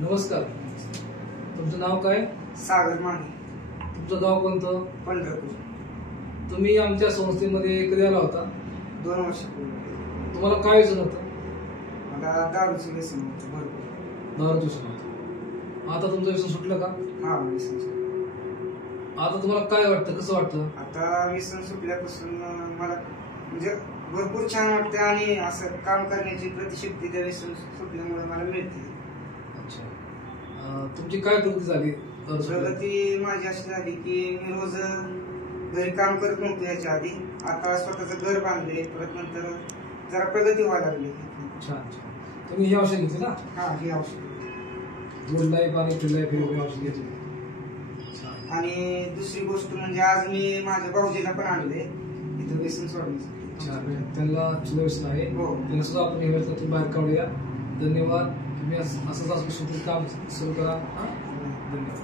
नमस्कार. तुमचं नाव काय? सागर माने. तुमचं गाव कोणतं? पंढरपूर. तुम्ही आमच्या संस्थेमध्ये कधी आला होता? 2 वर्षापूर्वी. तुम्हाला काय व्यसन होतं? मला दारूचं व्यसन होतं भरपूर. दारूचं व्यसन होतं. आता तुमचं व्यसन सुटलं का? हा, व्यसन सुटलं. आता तुम्हाला काय वाटतं, कसं वाटतं? आता व्यसन सुटल्यापासून मला म्हणजे भरपूर छान वाटतं आणि असं काम करण्याची प्रतिशक्ती त्या व्यसन सुटल्यामुळे मला मिळते. अच्छा. तुमची काय प्रगती झाली? प्रगती माझी अशी झाली की मी रोज घरी काम करत नव्हतो याच्या आधी. आता स्वतःचं घर बांधले, परत नंतर जरा प्रगती व्हायला लागली. छान छान. तुम्ही ही औषध घेतली ना? हा, ही औषध. गुड लाईफ आणि फ्री लाईफ ही औषध घेतली. आणि दुसरी गोष्ट म्हणजे आज मी माझ्या भाऊजीला पण आणले इथं व्यसन सोडण्यासाठी. छान. त्यांना व्यसन आहे. हो. त्यांना सुद्धा आपण हे व्यसनातून बाहेर काढूया. धन्यवाद. तुम्ही असंच काम सुरू करा. धन्यवाद.